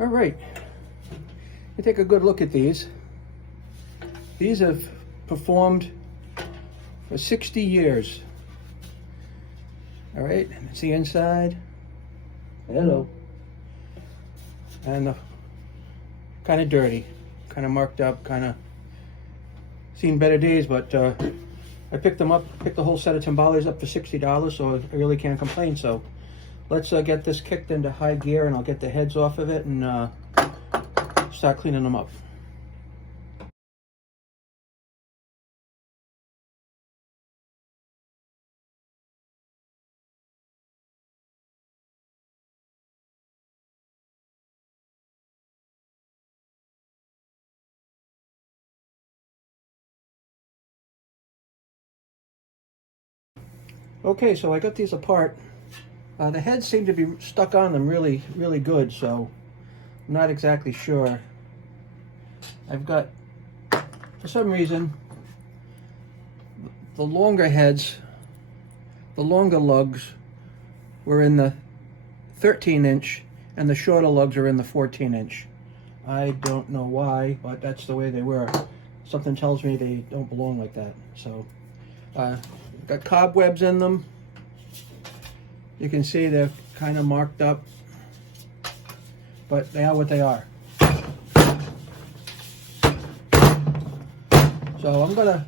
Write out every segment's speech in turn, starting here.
All right, you take a good look at these. These have performed for 60 years. All right, it's the inside. Hello. And kind of dirty, kind of marked up, kind of seen better days, but I picked them up, picked the whole set of Timbales up for $60, so I really can't complain. So let's get this kicked into high gear, and I'll get the heads off of it and start cleaning them up. Okay, so I got these apart. The heads seem to be stuck on them really, really good, so I'm not exactly sure. I've got, for some reason, the longer heads, the longer lugs were in the 13-inch, and the shorter lugs are in the 14-inch. I don't know why, but that's the way they were. Something tells me they don't belong like that. So, got cobwebs in them. You can see they're kind of marked up, but they are what they are. So I'm gonna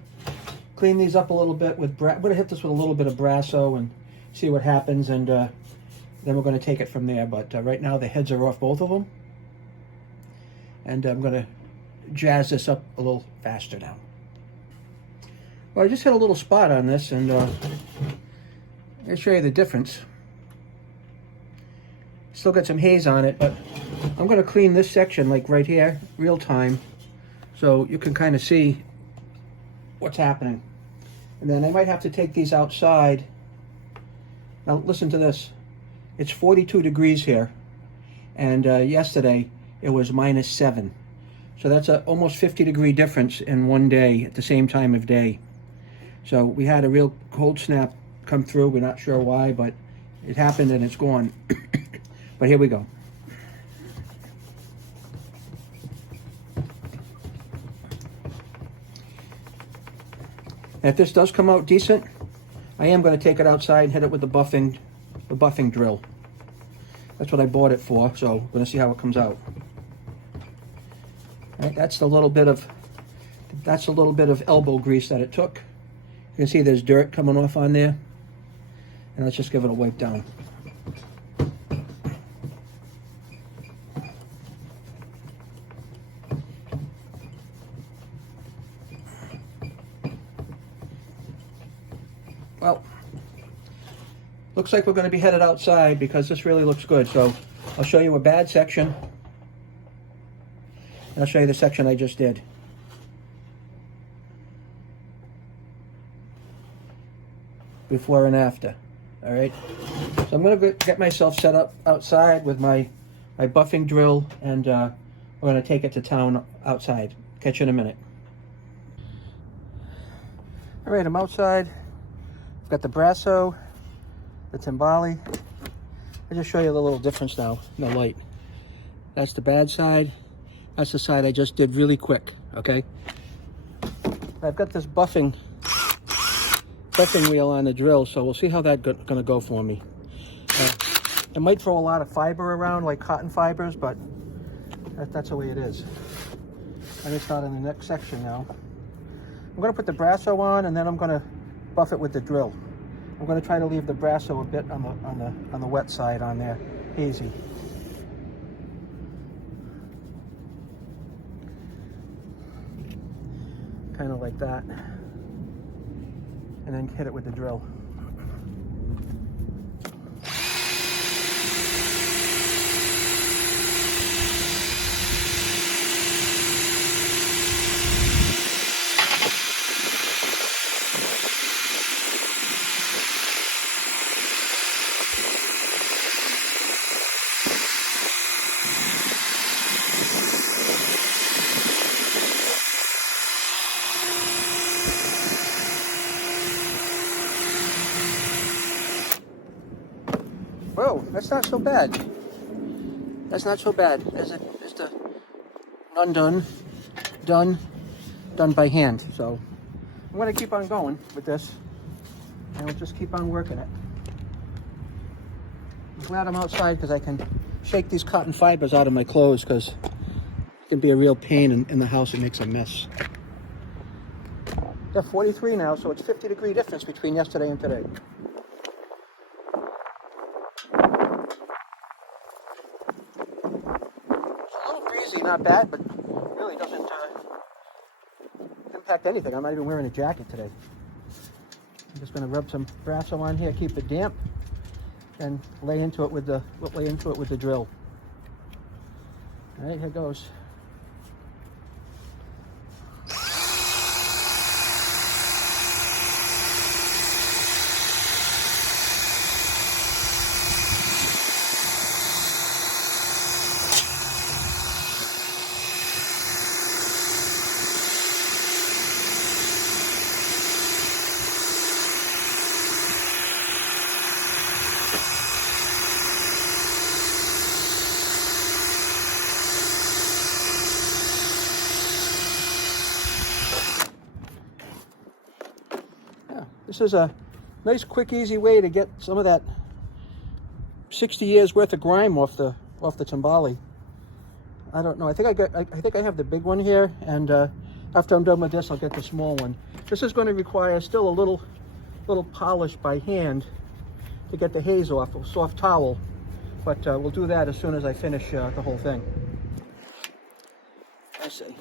clean these up a little bit with, I'm gonna hit this with a little bit of Brasso and see what happens, and then we're gonna take it from there. But right now the heads are off both of them, and I'm gonna jazz this up a little faster now. Well, I just hit a little spot on this, and I'll show you the difference. Still got some haze on it, but I'm going to clean this section like right here, real time, so you can kind of see what's happening. And then I might have to take these outside. Now listen to this. It's 42 degrees here, and yesterday it was -7. So that's a almost 50-degree difference in one day at the same time of day. So we had a real cold snap come through. We're not sure why, but it happened and it's gone. But here we go. And if this does come out decent, I am going to take it outside and hit it with the buffing drill. That's what I bought it for, so we're going to see how it comes out. Right, that's a little bit of elbow grease that it took. You can see there's dirt coming off on there. And let's just give it a wipe down. Well, looks like we're going to be headed outside because this really looks good. So I'll show you a bad section, and I'll show you the section I just did. Before and after. All right, so I'm going to get myself set up outside with my buffing drill, and we're going to take it to town outside. Catch you in a minute. All right, I'm outside. I've got the Brasso, the Timbale. I'll just show you the little difference now in the light. That's the bad side. That's the side I just did really quick, okay? I've got this buffing wheel on the drill, so we'll see how that's gonna go for me. It might throw a lot of fiber around, like cotton fibers, but that's the way it is. I'm gonna start in the next section now. I'm gonna put the Brasso on, and then I'm gonna buff it with the drill. I'm gonna try to leave the Brasso a bit on the wet side on there, hazy. Kind of like that. And then hit it with the drill. Whoa, that's not so bad. That's not so bad. There's the undone, done by hand. So I'm going to keep on going with this, and we'll just keep on working it. I'm glad I'm outside because I can shake these cotton fibers out of my clothes, because it can be a real pain in the house. It makes a mess. They're 43 now, so it's 50-degree difference between yesterday and today. It's a little breezy, not bad, but really doesn't impact anything. I'm not even wearing a jacket today. I'm just going to rub some Brasso on here, keep it damp, and lay into it with the drill. All right, here goes. This is a nice, quick, easy way to get some of that 60 years worth of grime off the Timbale. I don't know. I think I have the big one here, and after I'm done with this, I'll get the small one. This is going to require still a little polish by hand to get the haze off, a soft towel. But we'll do that as soon as I finish the whole thing. I see.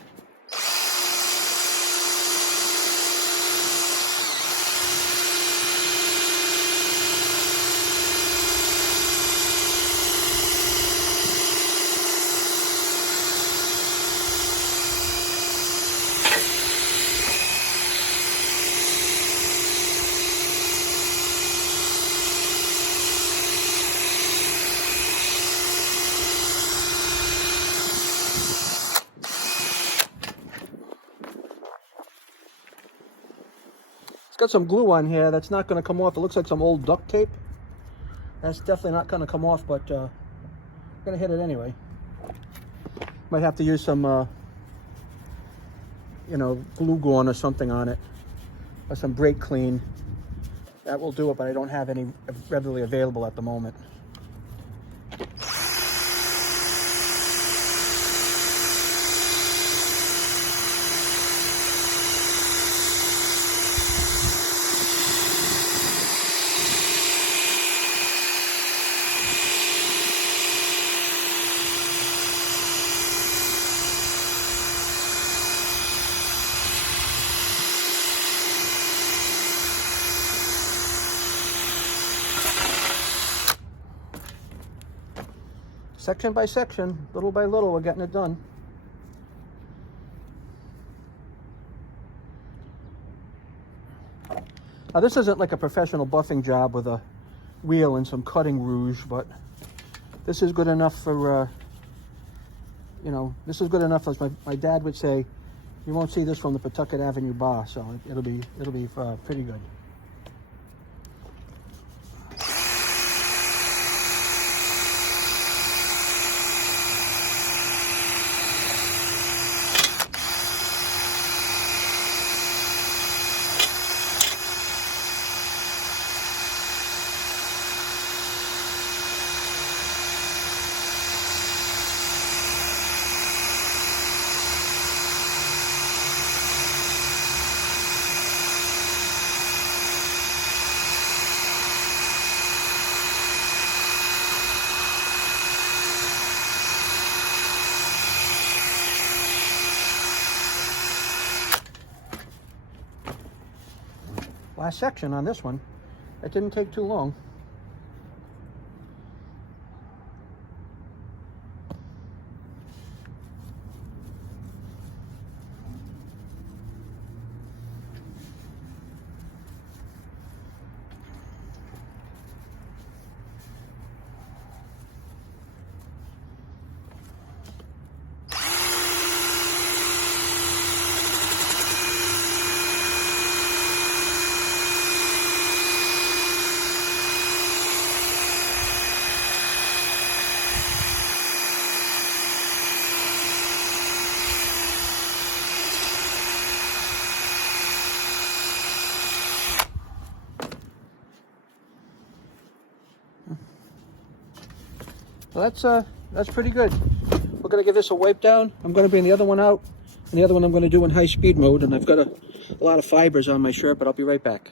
Got some glue on here that's not going to come off. It looks like some old duct tape. That's definitely not going to come off, but I'm going to hit it anyway. Might have to use some, glue gun or something on it, or some brake clean. That will do it, but I don't have any readily available at the moment. Section by section, little by little, we're getting it done. Now, this isn't like a professional buffing job with a wheel and some cutting rouge, but this is good enough for, this is good enough, as my dad would say. You won't see this from the Pawtucket Avenue bar, so it'll be pretty good. Last section on this one. It didn't take too long. So that's pretty good. We're gonna give this a wipe down. I'm gonna bring the other one out, and the other one I'm gonna do in high speed mode, and I've got a lot of fibers on my shirt, but I'll be right back.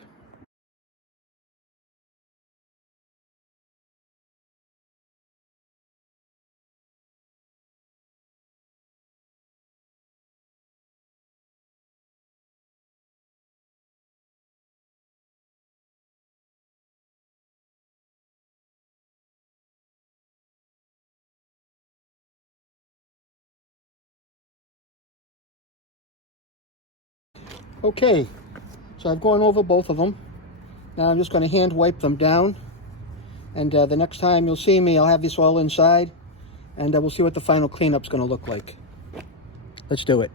Okay, so I've gone over both of them. Now I'm just going to hand wipe them down, and the next time you'll see me, I'll have this all inside, and we'll see what the final cleanup's going to look like. Let's do it.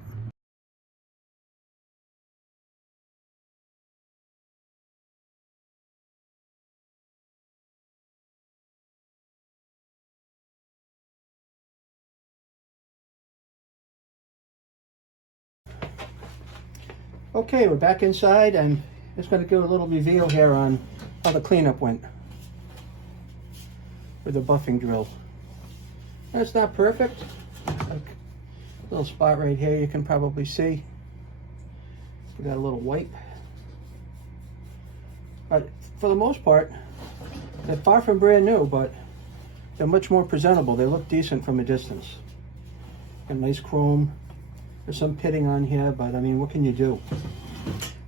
Okay, we're back inside, and just going to give a little reveal here on how the cleanup went with the buffing drill. And it's not perfect. Like a little spot right here you can probably see. We got a little wipe. But for the most part, they're far from brand new, but they're much more presentable. They look decent from a distance. Got nice chrome. There's some pitting on here, but I mean, what can you do?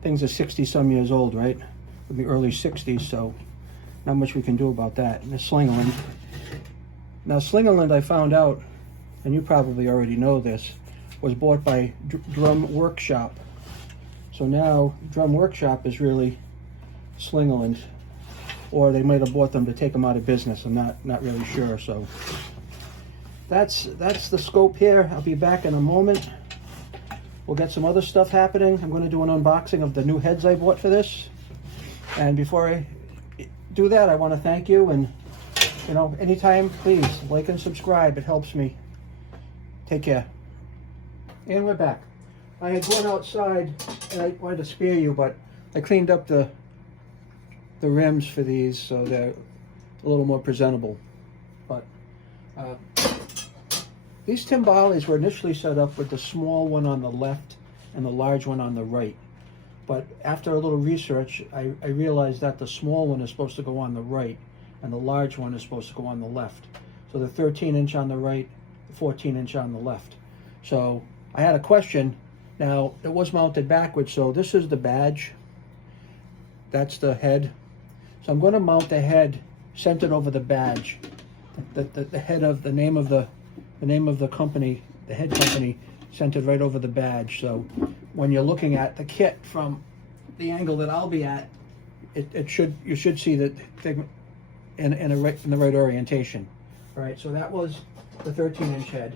Things are 60-some years old, right? In the early 60s, so not much we can do about that. And the Slingerland. Now, Slingerland, I found out, and you probably already know this, was bought by Drum Workshop. So now, Drum Workshop is really Slingerland. Or they might have bought them to take them out of business. I'm not really sure, so. That's the scope here. I'll be back in a moment. We'll get some other stuff happening. I'm going to do an unboxing of the new heads I bought for this. And before I do that, I want to thank you. And, you know, anytime, please like and subscribe. It helps me. Take care. And we're back. I had gone outside, and I wanted to spare you, but I cleaned up the rims for these so they're a little more presentable. But these Timbales were initially set up with the small one on the left and the large one on the right. But after a little research, I realized that the small one is supposed to go on the right and the large one is supposed to go on the left. So the 13-inch on the right, the 14-inch on the left. So I had a question. Now, it was mounted backwards, so this is the badge. That's the head. So I'm going to mount the head centered over the badge. The head of the name of the company, the head company, centered right over the badge. So when you're looking at the kit from the angle that I'll be at, you should see that thing in the right orientation. All right, so that was the 13-inch head.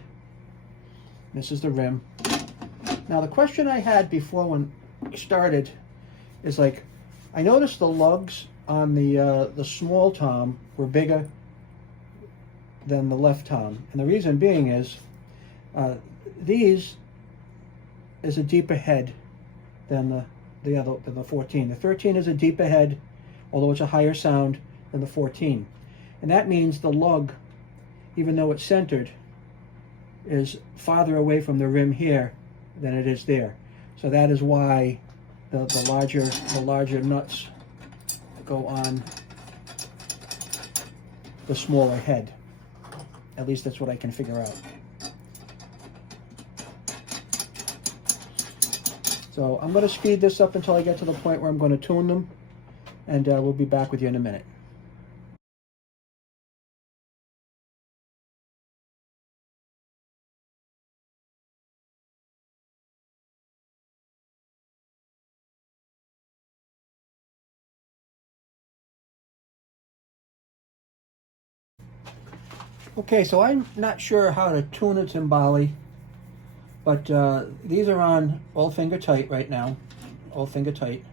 This is the rim. Now the question I had before when we started is, like, I noticed the lugs on the small tom were bigger than the left tom, and the reason being is these is a deeper head than the 14. The 13 is a deeper head, although it's a higher sound than the 14, and that means the lug, even though it's centered, is farther away from the rim here than it is there. So that is why the larger nuts go on the smaller head. At least that's what I can figure out. So I'm going to speed this up until I get to the point where I'm going to tune them, and we'll be back with you in a minute. Okay, so I'm not sure how to tune a Timbale, but these are on all finger tight right now, all finger tight,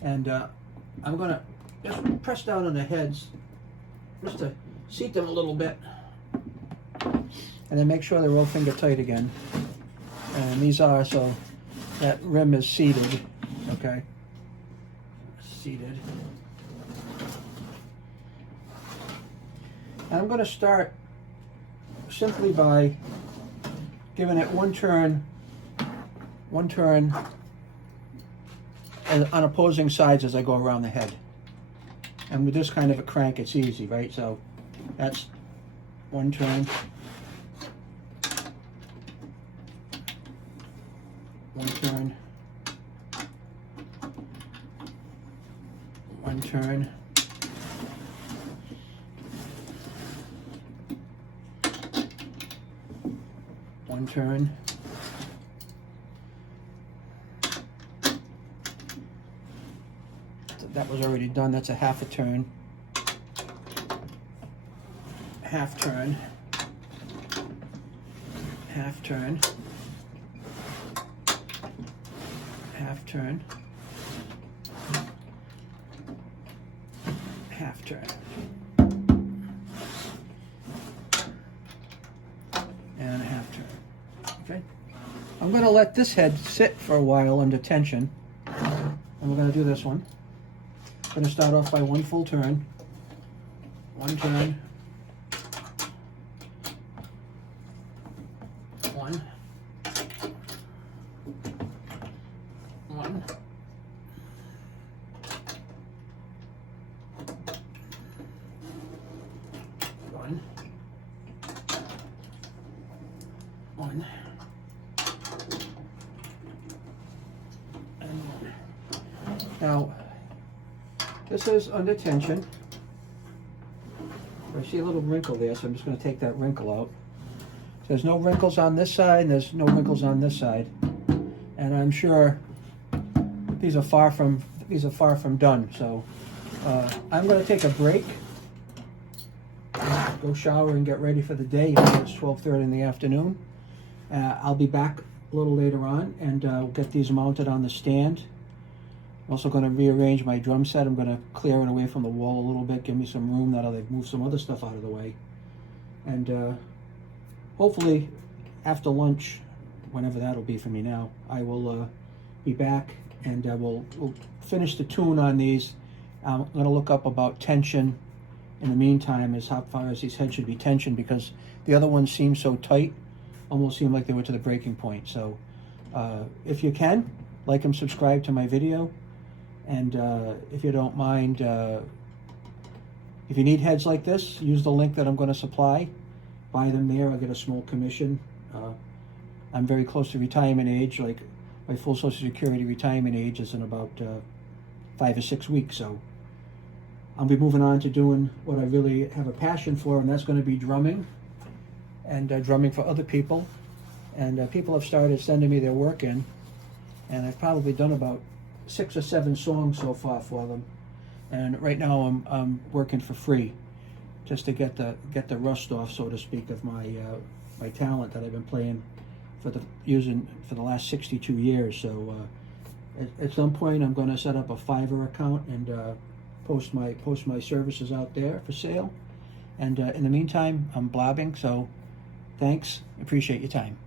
and I'm gonna just press down on the heads just to seat them a little bit, and then make sure they're all finger tight again. And these are, so that rim is seated, okay, seated. And I'm gonna start simply by giving it one turn on opposing sides as I go around the head. And with this kind of a crank, it's easy, right? So that's one turn. One turn. One turn. One turn. That was already done. That's a half a turn. Half turn. Half turn. Half turn. Half turn. And a half turn. Okay. I'm going to let this head sit for a while under tension. And we're going to do this one. I'm going to start off by one full turn. One turn. One. One. One. One. And one. Now, this is under tension. I see a little wrinkle there, so I'm just going to take that wrinkle out. There's no wrinkles on this side, and there's no wrinkles on this side. And I'm sure these are far from done. So I'm going to take a break, go shower, and get ready for the day. It's 12:30 in the afternoon. I'll be back a little later on, and we'll get these mounted on the stand. I'm also going to rearrange my drum set. I'm going to clear it away from the wall a little bit, give me some room that'll move some other stuff out of the way. And hopefully after lunch, whenever that'll be for me now, I will be back, and we'll finish the tune on these. I'm going to look up about tension in the meantime, as how far as these heads should be tensioned, because the other ones seem so tight, almost seem like they were to the breaking point. So if you can, like and subscribe to my video. And if you don't mind, if you need heads like this, use the link that I'm going to supply. Buy them there. I'll get a small commission. I'm very close to retirement age. Like my full Social Security retirement age is in about 5 or 6 weeks. So I'll be moving on to doing what I really have a passion for, and that's going to be drumming, and drumming for other people. And people have started sending me their work in, and I've probably done about 6 or 7 songs so far for them. And right now I'm working for free, just to get the rust off, so to speak, of my my talent that I've been playing using for the last 62 years. So at some point I'm going to set up a Fiverr account and post my services out there for sale. And in the meantime, I'm blabbing. So thanks, appreciate your time.